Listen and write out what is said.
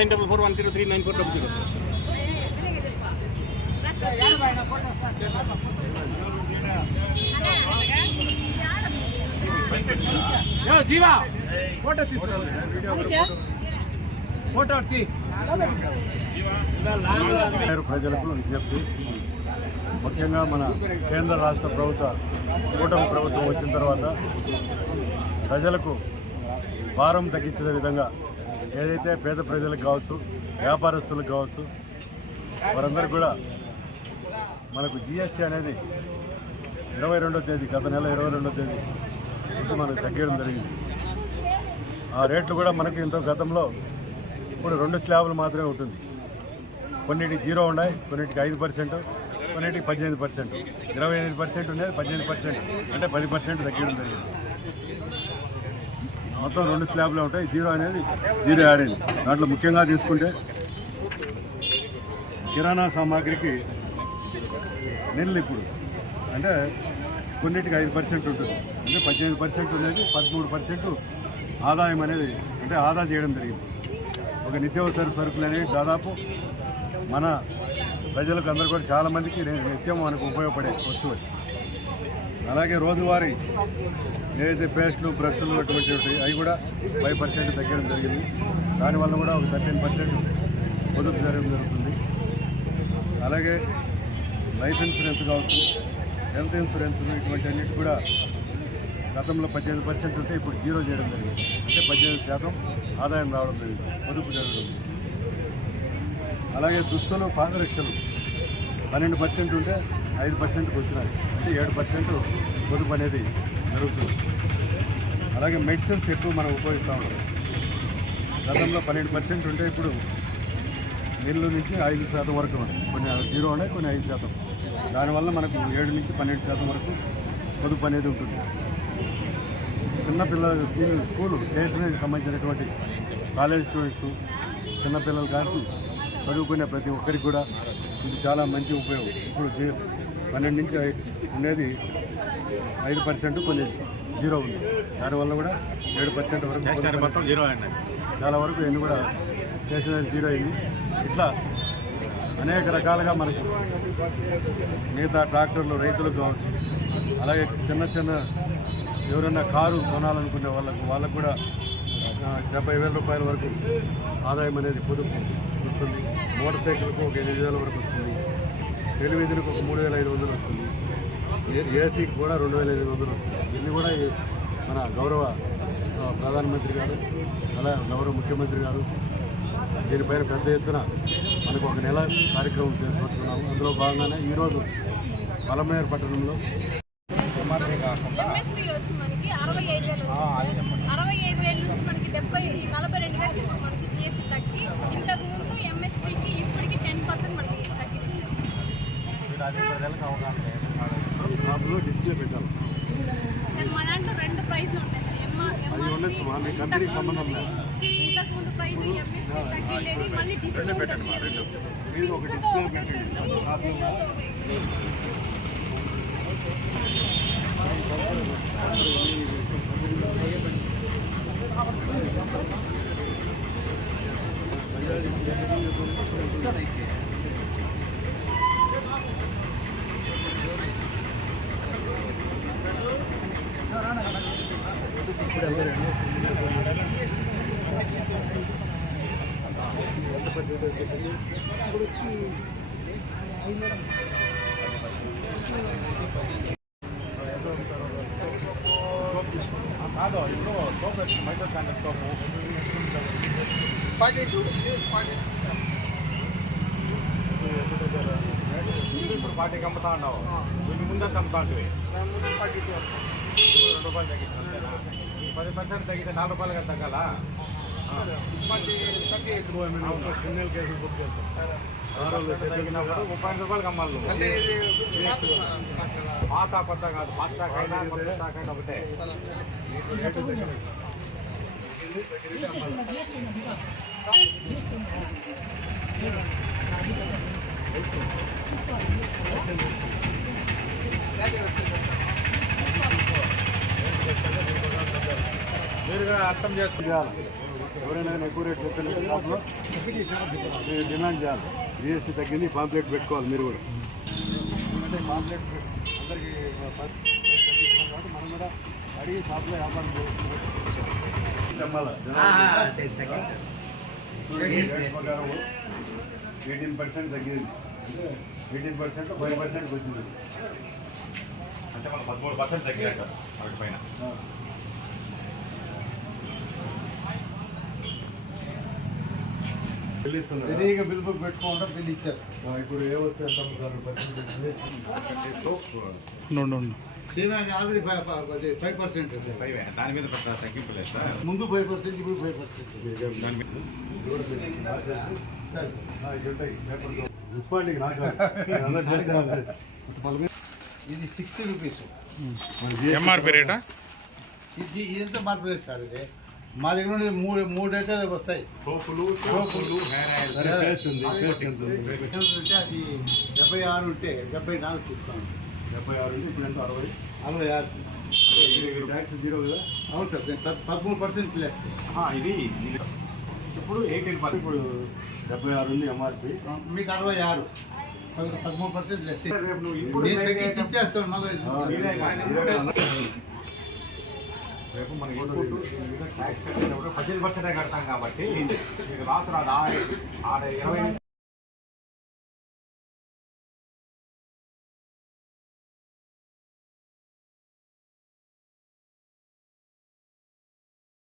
Nine double four one zero three nine four double zero. Jeeva! Photo తీసుకో. Photo తీ పేరు ప్రజలకు విజ్ఞప్తి. ముఖ్యంగా మన కేంద్ర రాష్ట్ర ప్రభుత్వ కూటమి ప్రభుత్వం వచ్చిన తర్వాత ప్రజలకు భారం తగ్గించిన విధంగా ఏదైతే పేద ప్రజలకు కావచ్చు వ్యాపారస్తులకు కావచ్చు వారందరూ కూడా మనకు జిఎస్టీ అనేది ఇరవై రెండో తేదీ గత నెల ఇరవై రెండో తేదీ నుంచి మనకు తగ్గడం జరిగింది. ఆ రేట్లు కూడా మనకు ఇంత గతంలో ఇప్పుడు రెండు స్లాబులు మాత్రమే ఉంటుంది. కొన్నిటికి జీరో ఉన్నాయి కొన్నిటికి ఐదు పర్సెంట్ కొన్నిటికి పద్దెనిమిది పర్సెంట్. ఇరవై ఎనిమిది పర్సెంట్ ఉండేది పద్దెనిమిది పర్సెంట్ అంటే పది పర్సెంట్ తగ్గడం జరిగింది. మొత్తం రెండు స్లాబ్లు ఉంటాయి. జీరో అనేది జీరో యాడ్ అయింది. దాంట్లో ముఖ్యంగా తీసుకుంటే కిరాణా సామాగ్రికి నెల్లు ఇప్పుడు అంటే కొన్నిటికి ఐదు పర్సెంట్ ఉంటుంది. అంటే పద్దెనిమిది పర్సెంట్ ఉండేది పదమూడు పర్సెంట్ ఆదాయం అనేది అంటే ఆదా చేయడం జరిగింది. ఒక నిత్యావసర సరుకులు అనేవి దాదాపు మన ప్రజలకు అందరూ కూడా చాలామందికి నిత్యం మనకు ఉపయోగపడే వస్తువు అలాగే రోజువారీ ఏదైతే పేస్ట్లు బ్రష్లు అటువంటి ఉంటాయి అవి కూడా ఫైవ్ పర్సెంట్ తగ్గడం జరిగింది. దానివల్ల కూడా ఒక థర్టీన్ పర్సెంట్ పొదుపు జరగడం జరుగుతుంది. అలాగే లైఫ్ ఇన్సూరెన్స్ కావచ్చు హెల్త్ ఇన్సూరెన్స్ ఇటువంటి అన్నిటి కూడా గతంలో పద్దెనిమిది పర్సెంట్ ఉంటే ఇప్పుడు జీరో చేయడం జరిగింది. అంటే పద్దెనిమిది శాతం ఆదాయం రావడం జరిగింది. పొదుపు జరగడం. అలాగే దుస్తులు పాదరక్షలు పన్నెండు పర్సెంట్ ఉంటే ఐదు పర్సెంట్కి వచ్చినాయి. అంటే ఏడు పర్సెంట్ పొదుపు అనేది జరుగుతుంది. అలాగే మెడిసిన్స్ ఎక్కువ మనం ఉపయోగిస్తూ ఉంటాం. గతంలో పన్నెండు పర్సెంట్ ఉంటే ఇప్పుడు నీళ్ళు నుంచి ఐదు శాతం వరకు కొన్ని జీరో ఉన్నాయి కొన్ని ఐదు శాతం. దానివల్ల మనకు ఏడు నుంచి పన్నెండు శాతం వరకు పొదుపు అనేది ఉంటుంది. చిన్నపిల్లల స్కూలు స్టేషనరీకి సంబంధించినటువంటి కాలేజ్ స్టూడెంట్స్ చిన్నపిల్లలు కానీ చదువుకునే ప్రతి ఒక్కరికి కూడా ఇది చాలా మంచి ఉపయోగం. ఇప్పుడు పన్నెండు నుంచి ఉండేది ఐదు పర్సెంట్ కొన్ని జీరో ఉంది. దానివల్ల కూడా ఏడు పర్సెంట్ వరకు మొత్తం జీరో అండి చాలా వరకు ఎన్ని కూడా స్టేషనరీ జీరో అయింది. ఇట్లా అనేక రకాలుగా మనకు మిగతా ట్రాక్టర్లు రైతులకు కావచ్చు అలాగే చిన్న చిన్న ఎవరైనా కారు కొనాలనుకునే వాళ్ళకు వాళ్ళకు కూడా డెబ్బై వేల రూపాయల వరకు ఆదాయం అనేది పొదుపు వస్తుంది. మోటార్ సైకిల్కు ఒక ఎనిమిది వేల వరకు వస్తుంది. టెలివిజన్కి ఒక మూడు వేల ఐదు వందలు వస్తుంది. ఏసీకి కూడా రెండు వేల ఐదు వందలు ఇవన్నీ కూడా మన గౌరవ ప్రధానమంత్రి గారు అలా గౌరవ ముఖ్యమంత్రి గారు దీనిపైన పెద్ద ఎత్తున మనకు ఒక నెల కార్యక్రమం చేపడుతున్నాము. అందులో భాగంగానే ఈరోజు పలమేరు పట్టణంలో ఎంఎస్పీ వచ్చి మనకి అరవై ఐదు వేలు వస్తుంది. అరవై ఐదు వేల నుంచి మనకి డెబ్బై ఈ నలభై రెండు వేలకి ఇప్పుడు మనకి జిఎస్టీ తగ్గి ఇంతకు ముందు ఎంఎస్పీకి ఇప్పటికి టెన్ పర్సెంట్ మనకి తగ్గింది. డిస్ప్లే పెట్టాలి రెండు మా కంపెనీకి సంబంధం ముందు ప్రైజ్ ఎంఎస్పీ తగ్గిండేది మళ్ళీ డిస్కౌంట్ వచ్చింది. మీరు ఒక ఇంకొక డిస్ప్లే ఒకటి పెట్టండి సార్, షాపులో ఇప్పుడు పార్టీకి అమ్ముతా ఉన్నావు వీటి ముందంతా అమ్ముతా ఉంటుంది రెండు రూపాయలు తగ్గింది అంతేనా? ఈ పది పర్సెంట్ తగ్గితే నాలుగు రూపాయలుగా తగ్గాలా? క్రిమినల్ కేసులు బుక్ చేస్తాం. తగ్గినప్పుడు ముప్పై ఐదు రూపాయలకి అమ్మాలి నువ్వు. పాత కొత్త కాదు పాత స్టాక్ అయినా కొత్త స్టాక్ అయినా ఒకటే. మీరుగా అర్థం చేసుకుంటే ఎవరైనా కానీ ఎక్కువ రేట్ చెప్తే షాప్లో మీరు డిమాండ్ చేయాలి జిఎస్టీ తగ్గింది పాంప్లెట్ పెట్టుకోవాలి మీరు కూడా. ఎందుకంటే పాంప్లెట్ అందరికీ ప- రేట్ తగ్గిస్తాం కాబట్టి మనం కూడా అడిగి షాప్లో వ్యాపారం ఎయిటీన్ పర్సెంట్ తగ్గింది. అంటే ఎయిటీన్ పర్సెంట్ ఫైవ్ పర్సెంట్కి వచ్చింది. అంటే మన పదమూడు పర్సెంట్ తగ్గినట్టు వాటి పైన. రెడీగా బిల్ బుక్ పెట్టుకోకుండా బిల్ ఇచ్చేస్తాం. ఇప్పుడు ఏ వస్తే ఎంత ఆల్రెడీ ఫైవ్ పర్సెంట్. దాని మీద తగ్గింపు లేదు సార్? ముందు ఫైవ్ పర్సెంట్ ఇప్పుడు ఫైవ్ పర్సెంట్. మున్సిపాలిటీకి నాకు. ఇది సిక్స్టీ రూపీస్. ఎంఆర్పి రేటా? ఇది ఇదంతా మార్పు లేదు సార్ ఇది? మా దగ్గర నుండి మూడు మూడు రేట్లు వస్తాయి. సోపులు ఉంది? ఉంటే అది డెబ్బై ఆరు ఉంటే డెబ్బై నాలుగు చూస్తాం డెబ్బై ఆరు ఉంది ఇప్పుడు ఎంత? అరవై? అరవై ఆరు. ట్యాక్స్ జీరో కదా? అవును సార్ పదమూడు పర్సెంట్ ప్లస్. ఇది ఇప్పుడు ఎయిటీన్ పర్సెంట్ ఇప్పుడు డెబ్బై ఆరు ఉంది ఎంఆర్పి మీకు అరవై ఆరు. పద- పదమూడు పర్సెంట్ ప్లస్. రేపు నువ్వు ఇప్పుడు నేను తగ్గించి ఇచ్చేస్తాను మళ్ళీ మీరే కానీ రేపు మన ఇంకోటి ట్యాక్స్ కట్టేటప్పుడు పద్దెనిమిది పర్సెంటే కడతాం కాబట్టి మీకు రాత్రి ఆడ ఆడ ఇరవై